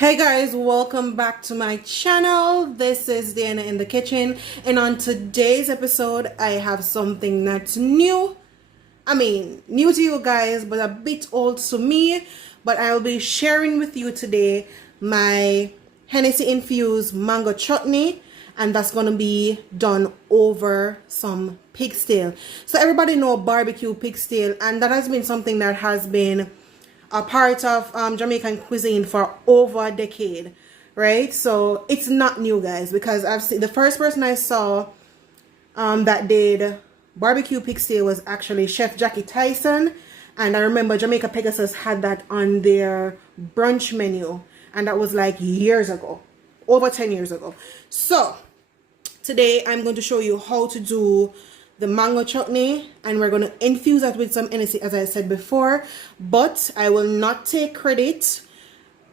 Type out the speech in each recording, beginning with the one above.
Hey guys, welcome back to my channel. This is Dianna in the kitchen, and on today's episode I have something that's new. New to you guys, but a bit old to me. But I will be sharing with you today my Hennessy Infused Mango Chutney, and that's gonna be done over some pig's tail. So everybody know barbecue pig's tail, and that has been something that has been a part of Jamaican cuisine for over a decade, right? So it's not new, guys, because I've seen the first person I saw that did barbecue pig's tail was actually Chef Jackie Tyson, and I remember Jamaica Pegasus had that on their brunch menu, and that was like years ago, over 10 years ago. So today I'm going to show you how to do the mango chutney, and we're going to infuse that with some Hennessy, as I said before, but I will not take credit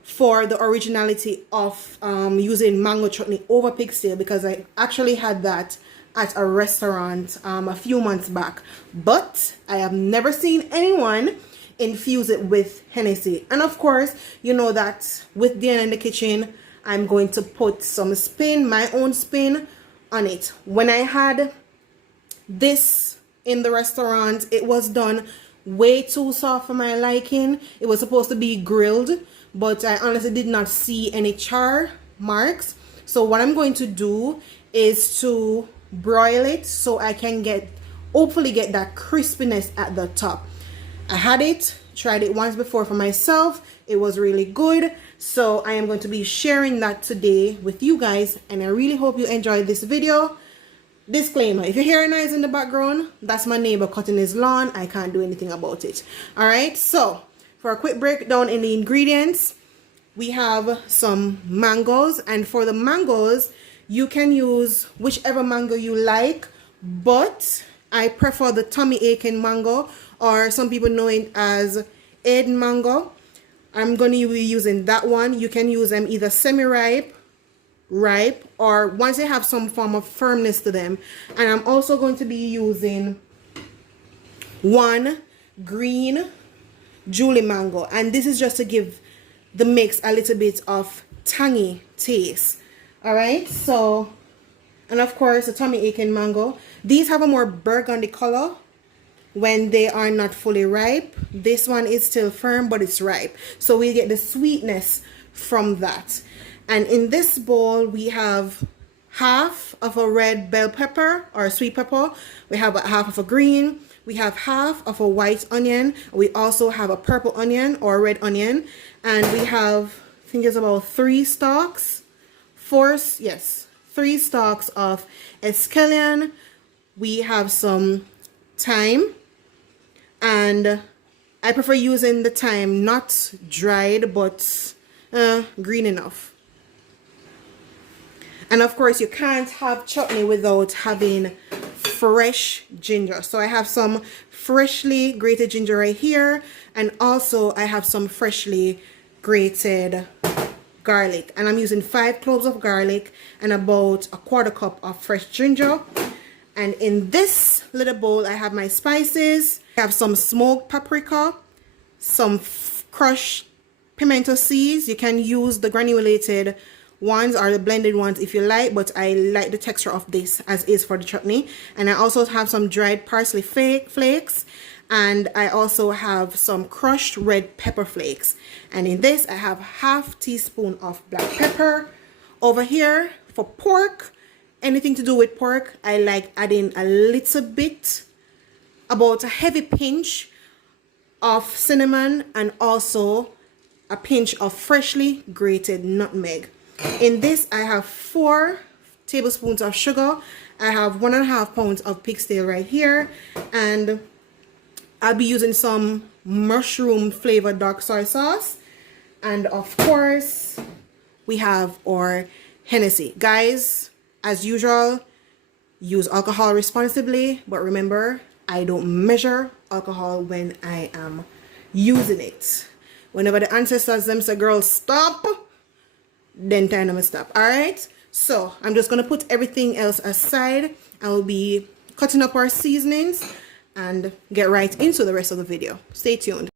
for the originality of using mango chutney over pig's tail, because I actually had that at a restaurant a few months back, but I have never seen anyone infuse it with Hennessy. And of course, you know that with Dianna in the kitchen, I'm going to put some spin, my own spin on it. When I had this in the restaurant, it was done way too soft for my liking. It was supposed to be grilled, but I honestly did not see any char marks. So what I'm going to do is to broil it so I can hopefully get that crispiness at the top. I had it, tried it once before for myself. It was really good. So I am going to be sharing that today with you guys, and I really hope you enjoyed this video. Disclaimer, if you hear a noise in the background, that's my neighbor cutting his lawn. I can't do anything about it. Alright, so for a quick breakdown in the ingredients, we have some mangoes, and for the mangoes you can use whichever mango you like, but I prefer the tummy aching mango, or some people know it as Aden mango. I'm going to be using that one. You can use them either semi-ripe, ripe, or once they have some form of firmness to them. And I'm also going to be using one green Julie mango, and this is just to give the mix a little bit of tangy taste. All right, so, and of course the tummy aching mango, these have a more burgundy color when they are not fully ripe. This one is still firm, but it's ripe, so we get the sweetness from that. And in this bowl, we have half of a red bell pepper or sweet pepper. We have half of a green. We have half of a white onion. We also have a purple onion or red onion. And we have, I think it's about 3 stalks. 3 stalks of Escellion. We have some thyme. And I prefer using the thyme not dried, but green enough. And of course, you can't have chutney without having fresh ginger. So I have some freshly grated ginger right here, and also I have some freshly grated garlic, and I'm using 5 cloves of garlic and about a 1/4 cup of fresh ginger. And in this little bowl, I have my spices. I have some smoked paprika, some crushed pimento seeds. You can use the granulated ones or the blended ones if you like, but I like the texture of this as is for the chutney. And I also have some dried parsley flakes, and I also have some crushed red pepper flakes. And in this I have 1/2 teaspoon of black pepper. Over here for pork, anything to do with pork, I like adding a little bit, about a heavy pinch of cinnamon, and also a pinch of freshly grated nutmeg. In this I have 4 tablespoons of sugar. I have 1.5 pounds of pig's tail right here, and I'll be using some mushroom flavored dark soy sauce. And of course we have our Hennessy. Guys, as usual, use alcohol responsibly, but remember, I don't measure alcohol when I am using it. Whenever the ancestors them say, girl, stop, then time to stop. All right, so I'm just gonna put everything else aside. I will be cutting up our seasonings and get right into the rest of the video. Stay tuned.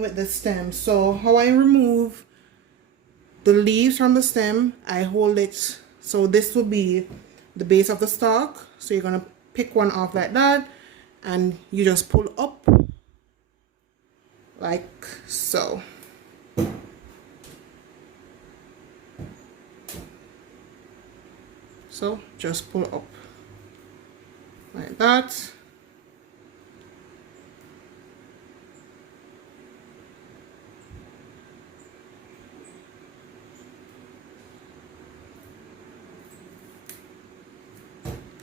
With the stem. So how I remove the leaves from the stem, I hold it, so this will be the base of the stalk. So you're gonna pick one off like that and you just pull up like so. So just pull up like that.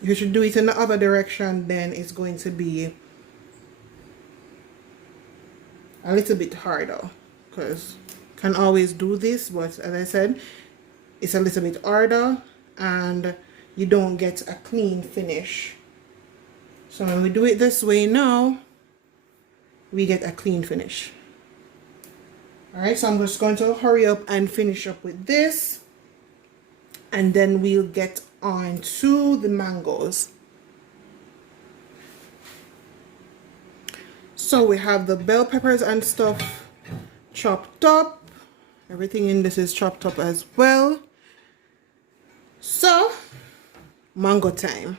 If you should do it in the other direction, then it's going to be a little bit harder, because you can always do this, but as I said, it's a little bit harder and you don't get a clean finish. So when we do it this way now, we get a clean finish. Alright, so I'm just going to hurry up and finish up with this, and then we'll get on to the mangoes. So we have the bell peppers and stuff chopped up. Everything in this is chopped up as well. So mango time.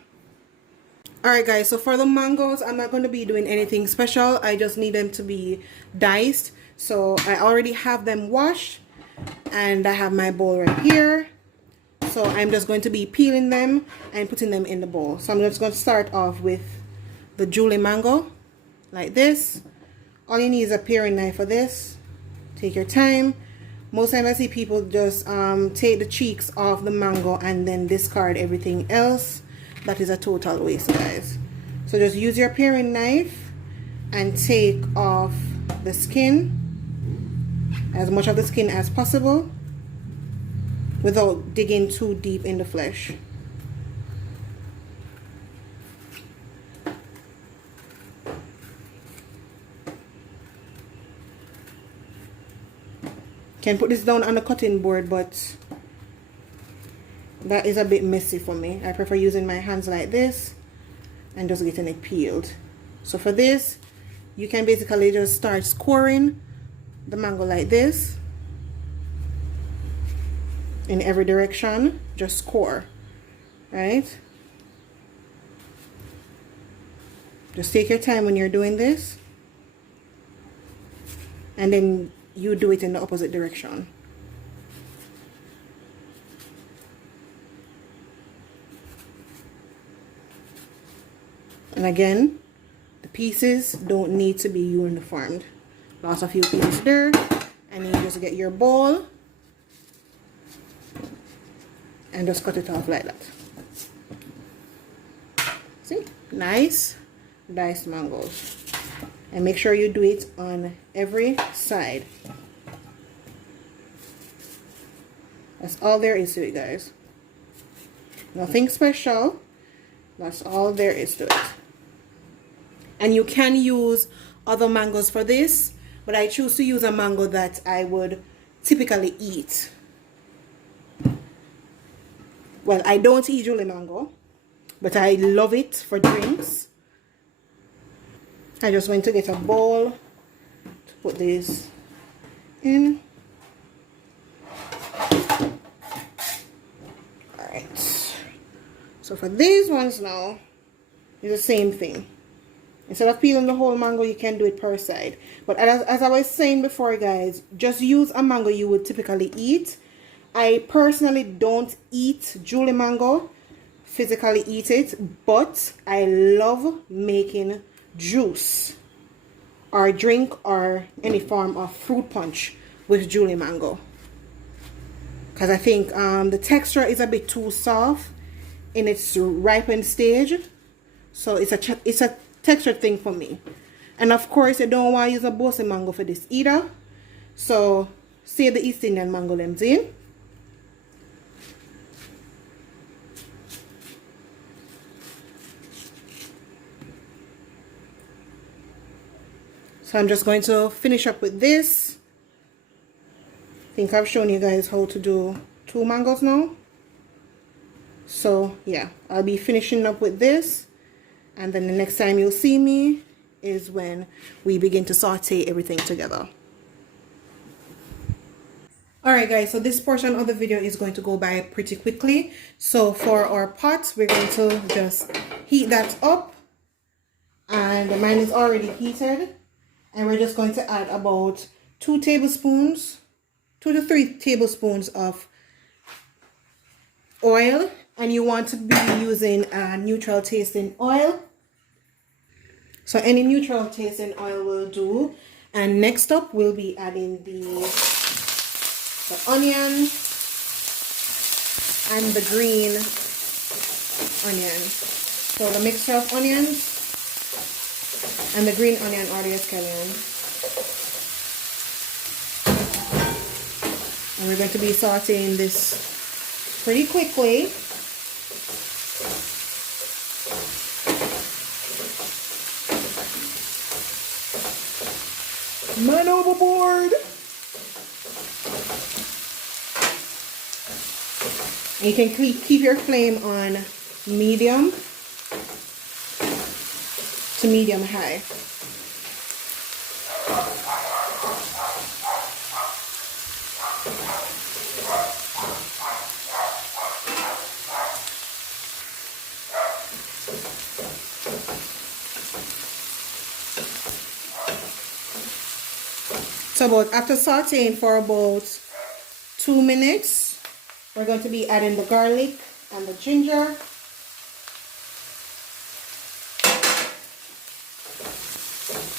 Alright guys, so for the mangoes, I'm not going to be doing anything special. I just need them to be diced. So I already have them washed and I have my bowl right here. So I'm just going to be peeling them and putting them in the bowl. So I'm just going to start off with the Julie mango, like this. All you need is a paring knife for this. Take your time. Most times I see people just take the cheeks off the mango and then discard everything else. That is a total waste, guys. So just use your paring knife and take off the skin, as much of the skin as possible, without digging too deep in the flesh. Can put this down on the cutting board, but that is a bit messy for me. I prefer using my hands like this and just getting it peeled. So for this, you can basically just start scoring the mango like this. In every direction, just score, right? Just take your time when you're doing this, and then you do it in the opposite direction. And again, the pieces don't need to be uniformed. Lots of few pieces there, and you just get your bowl and just cut it off like that. See? Nice diced mangoes. And make sure you do it on every side. That's all there is to it, guys. Nothing special. That's all there is to it. And you can use other mangoes for this, but I choose to use a mango that I would typically eat. Well, I don't eat Julie mango, but I love it for drinks. I just went to get a bowl to put this in. Alright. So for these ones now, it's the same thing. Instead of peeling the whole mango, you can do it per side. But as I was saying before, guys, just use a mango you would typically eat. I personally don't eat Julie mango, physically eat it, but I love making juice or drink or any form of fruit punch with Julie mango. Because I think the texture is a bit too soft in its ripened stage. So it's a texture thing for me. And of course, you don't want to use a bossy mango for this either. So save the East Indian mango limbs in. So I'm just going to finish up with this. I think I've shown you guys how to do 2 mangoes now. So yeah, I'll be finishing up with this. And then the next time you'll see me is when we begin to saute everything together. Alright guys, so this portion of the video is going to go by pretty quickly. So for our pot, we're going to just heat that up. And mine is already heated. And we're just going to add about 2 to 3 tablespoons of oil. And you want to be using a neutral tasting oil. So any neutral tasting oil will do. And next up, we'll be adding the onion and the green onion. So the mixture of onions and the green onion or the escellion. And we're going to be sauteing this pretty quickly. Man overboard! And you can keep your flame on medium to medium high. So after sauteing for about 2 minutes, we're going to be adding the garlic and the ginger.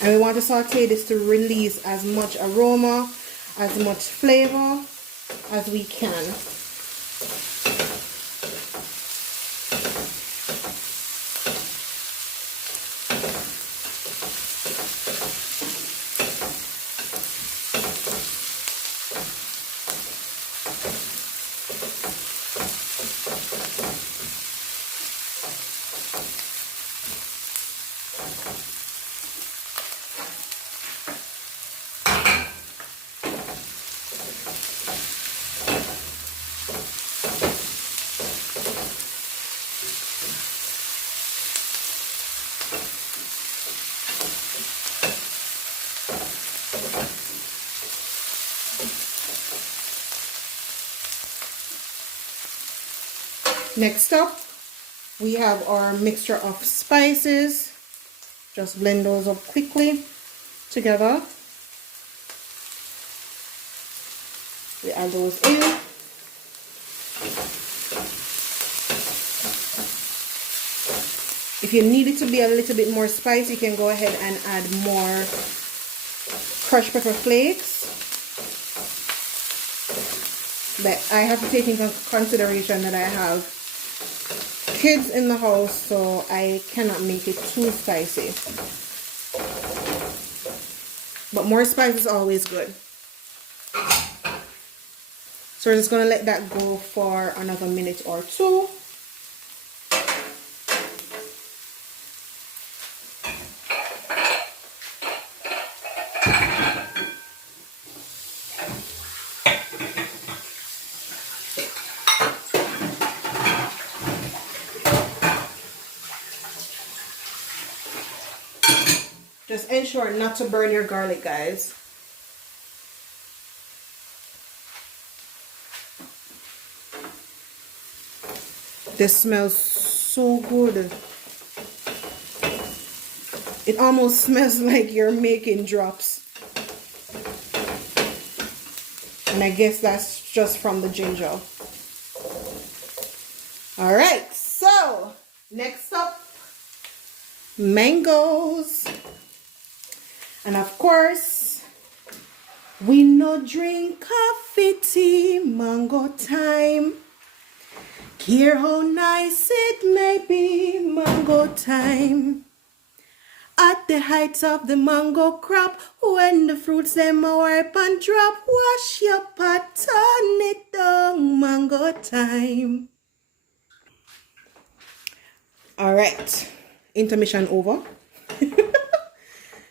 And we want to saute this to release as much aroma, as much flavor as we can. Next up, we have our mixture of spices. Just blend those up quickly together. We add those in. If you need it to be a little bit more spicy, you can go ahead and add more crushed pepper flakes. But I have to take into consideration that I have kids in the house, so I cannot make it too spicy. But more spice is always good. So we're just going to let that go for another minute or 2. Just ensure not to burn your garlic, guys. This smells so good. It almost smells like you're making drops. And I guess that's just from the ginger. Alright, so next up, mangoes. And of course, we no drink coffee, tea, mango time. Hear how nice it may be, mango time. At the height of the mango crop, when the fruits them a ripe and drop, wash your pot, turn it down, mango time. Alright, intermission over.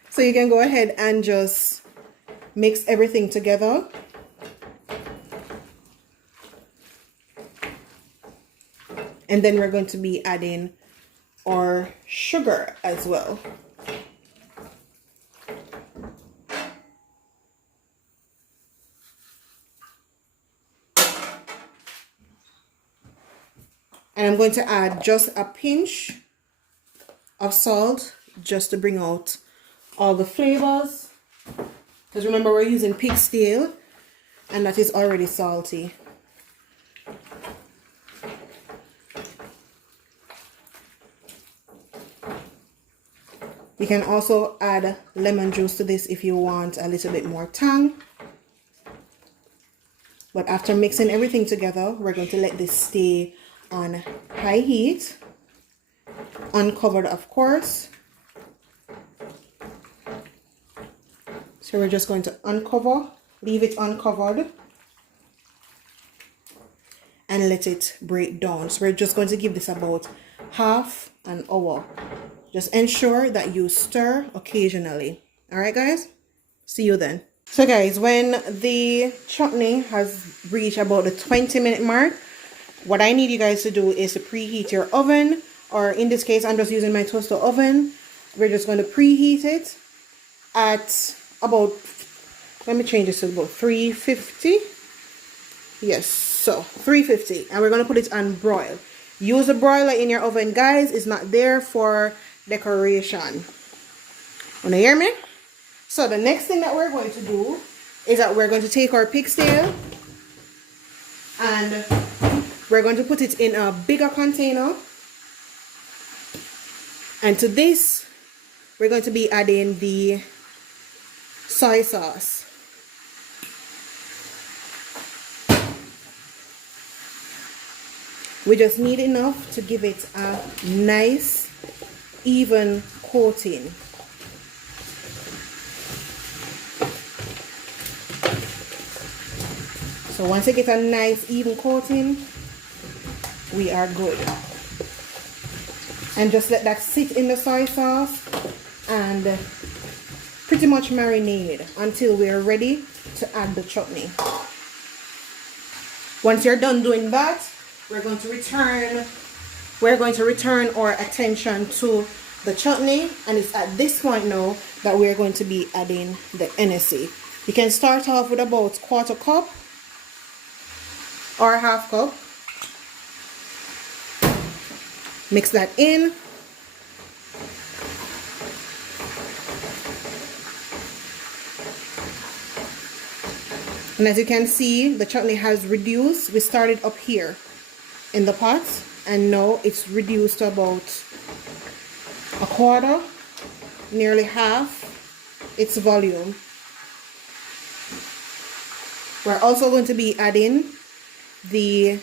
So you can go ahead and just mix everything together. And then we're going to be adding our sugar as well. And I'm going to add just a pinch of salt just to bring out all the flavors. Because remember, we're using pig's tail and that is already salty. You can also add lemon juice to this if you want a little bit more tang. But after mixing everything together, we're going to let this stay on high heat, uncovered of course. So we're just going to uncover, leave it uncovered, and let it break down. So we're just going to give this about half an hour. Just ensure that you stir occasionally. All right, guys? See you then. So guys, when the chutney has reached about the 20-minute mark, what I need you guys to do is to preheat your oven, or in this case, I'm just using my toaster oven. We're just going to preheat it at about, let me change this to about 350. Yes, so 350. And we're going to put it on broil. Use a broiler in your oven, guys. It's not there for decoration. Wanna hear me? So the next thing that we're going to do is that we're going to take our pig's tail and we're going to put it in a bigger container, and to this we're going to be adding the soy sauce. We just need enough to give it a nice even coating. So once you get a nice even coating, we are good. And just let that sit in the soy sauce and pretty much marinate until we're ready to add the chutney. Once you're done doing that, we're going to return our attention to the chutney, and it's at this point now that we're going to be adding the Hennessy. You can start off with about 1/4 cup or 1/2 cup. Mix that in. And as you can see, the chutney has reduced. We started up here in the pot, and now it's reduced to about 1/4, nearly half its volume. We're also going to be adding the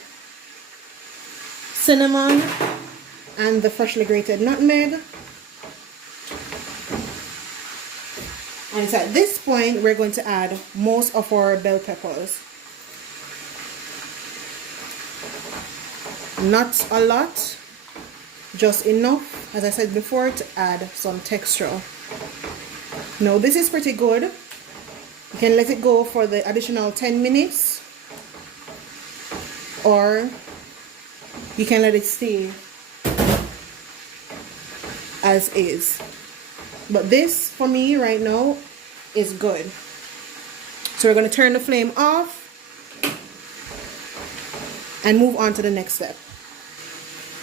cinnamon and the freshly grated nutmeg. And it's at this point we're going to add most of our bell peppers. Not a lot, just enough, as I said before, to add some texture. Now this is pretty good. You can let it go for the additional 10 minutes, or you can let it stay as is. But this for me right now is good. So we're going to turn the flame off and move on to the next step.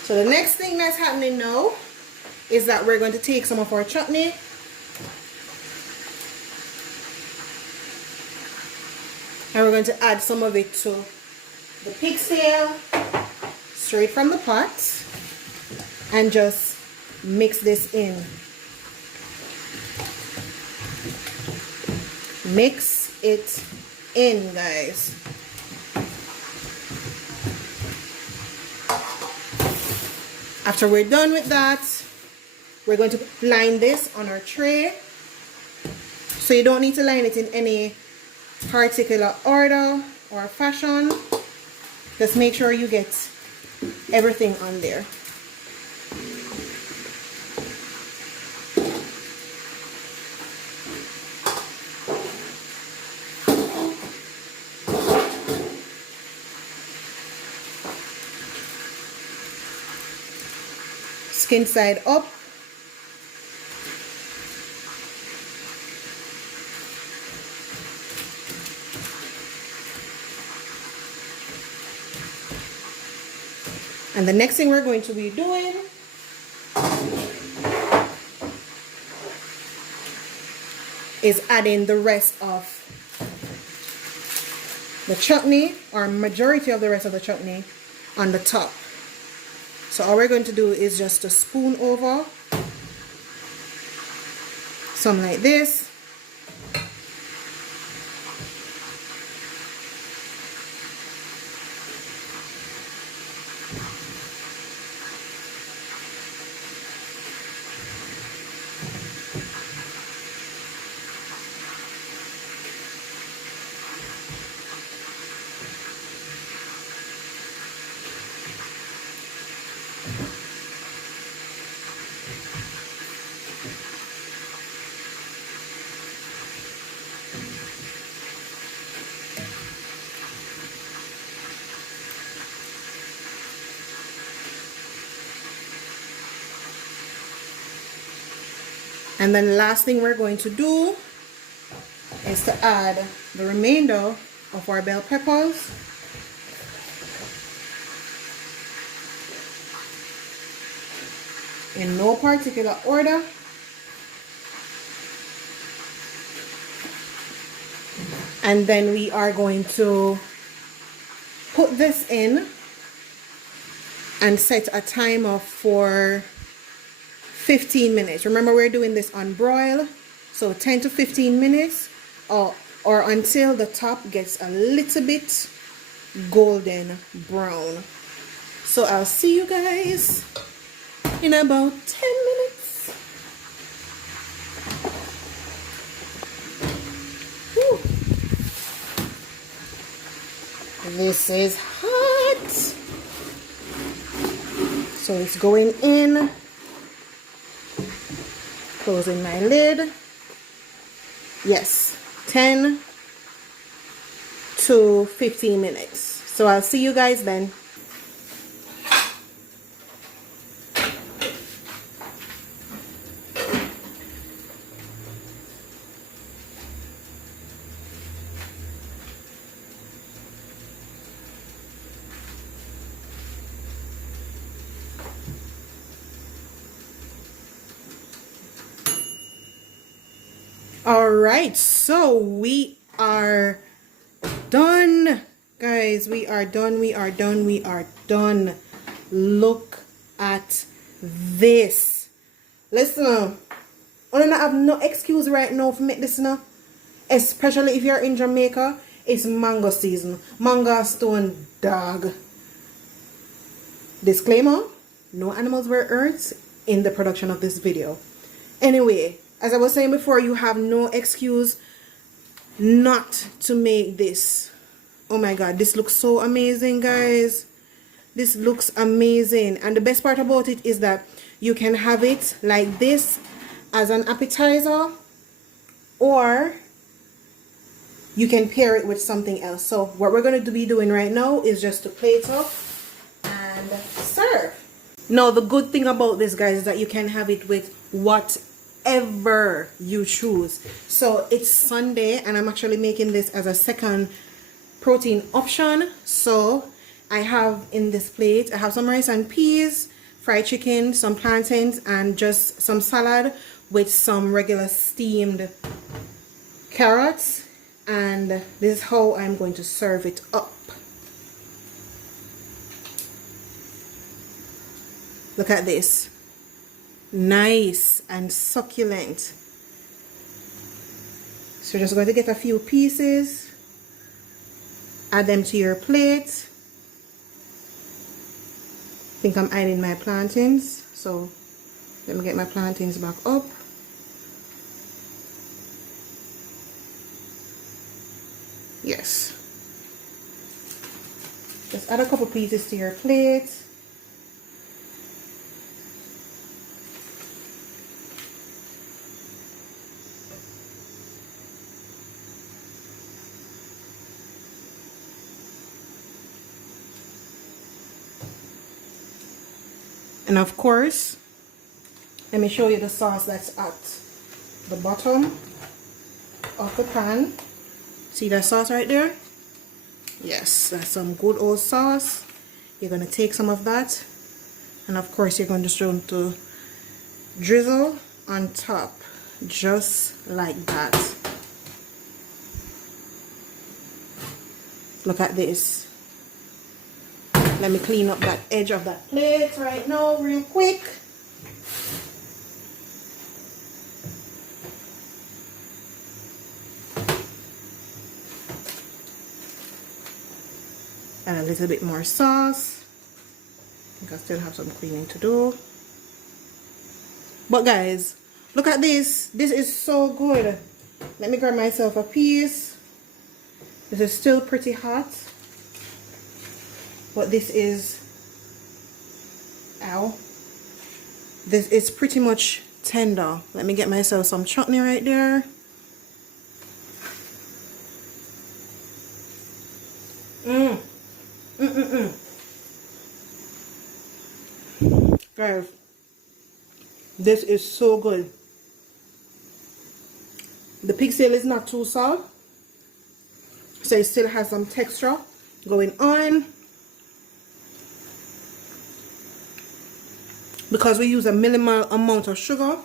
So the next thing that's happening now is that we're going to take some of our chutney and we're going to add some of it to the pig's tail straight from the pot and just mix this in. Mix it in, guys. After we're done with that, we're going to line this on our tray. So you don't need to line it in any particular order or fashion. Just make sure you get everything on there. Skin side up. And the next thing we're going to be doing is adding the rest of the chutney, or majority of the rest of the chutney, on the top. So all we're going to do is just a spoon over, some like this. And then the last thing we're going to do is to add the remainder of our bell peppers. In no particular order. And then we are going to put this in and set a timer for 15 minutes. Remember, we're doing this on broil, so 10 to 15 minutes, or until the top gets a little bit golden brown. So I'll see you guys in about 10 minutes. Whew. This is hot. So it's going in. Closing my lid. Yes, 10 to 15 minutes. So I'll see you guys then. Alright, so we are done, guys. We are done. Look at this. Listen, I don't have no excuse right now for make this now. Especially if you're in Jamaica, it's mango season. Mango stone dog. Disclaimer, no animals were hurt in the production of this video. Anyway, as I was saying before, you have no excuse not to make this. Oh my god, this looks so amazing, guys. This looks amazing. And the best part about it is that you can have it like this as an appetizer, or you can pair it with something else. So what we're going to be doing right now is just to plate up and serve. Now the good thing about this, guys, is that you can have it with whatever whatever you choose. So it's Sunday and I'm actually making this as a second protein option. So I have in this plate, I have some rice and peas, fried chicken, some plantains, and just some salad with some regular steamed carrots. And this is how I'm going to serve it up. Look at this. Nice and succulent. So you're just going to get a few pieces, add them to your plate. I think I'm adding my plantains, so let me get my plantains back up. Yes. Just add a couple pieces to your plate. And of course, let me show you the sauce that's at the bottom of the pan. See that sauce right there? Yes, that's some good old sauce. You're going to take some of that. And of course, you're going to drizzle on top. Just like that. Look at this. Let me clean up that edge of that plate right now real quick. And a little bit more sauce. I think I still have some cleaning to do. But guys, look at this. This is so good. Let me grab myself a piece. This is still pretty hot. But this is, ow, this is pretty much tender. Let me get myself some chutney right there. Guys, this is so good. The pigtail is not too soft, so it still has some texture going on. Because we use a minimal amount of sugar,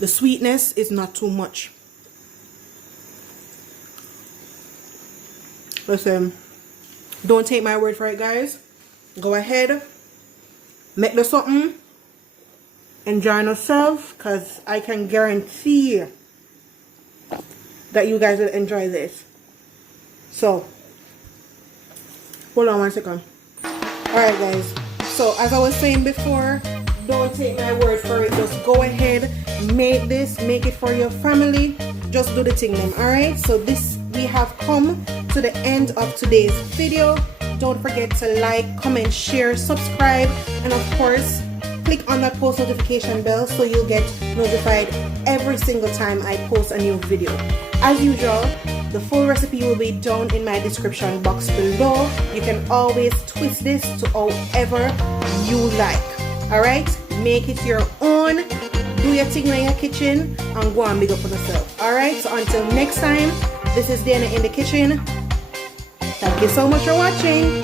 the sweetness is not too much. Listen, don't take my word for it, guys. Go ahead, make the something, enjoy yourself, because I can guarantee that you guys will enjoy this. So, hold on one second. Alright guys, so as I was saying before, don't take my word for it. Just go ahead, make this, make it for your family. Just do the thing then, alright? So we have come to the end of today's video. Don't forget to like, comment, share, subscribe, and of course, click on that post notification bell so you'll get notified every single time I post a new video. As usual, the full recipe will be down in my description box below. You can always twist this to however you like. Alright? Make it your own. Do your thing in your kitchen and go and big up on yourself. Alright? So until next time, this is Dianna in the kitchen. Thank you so much for watching.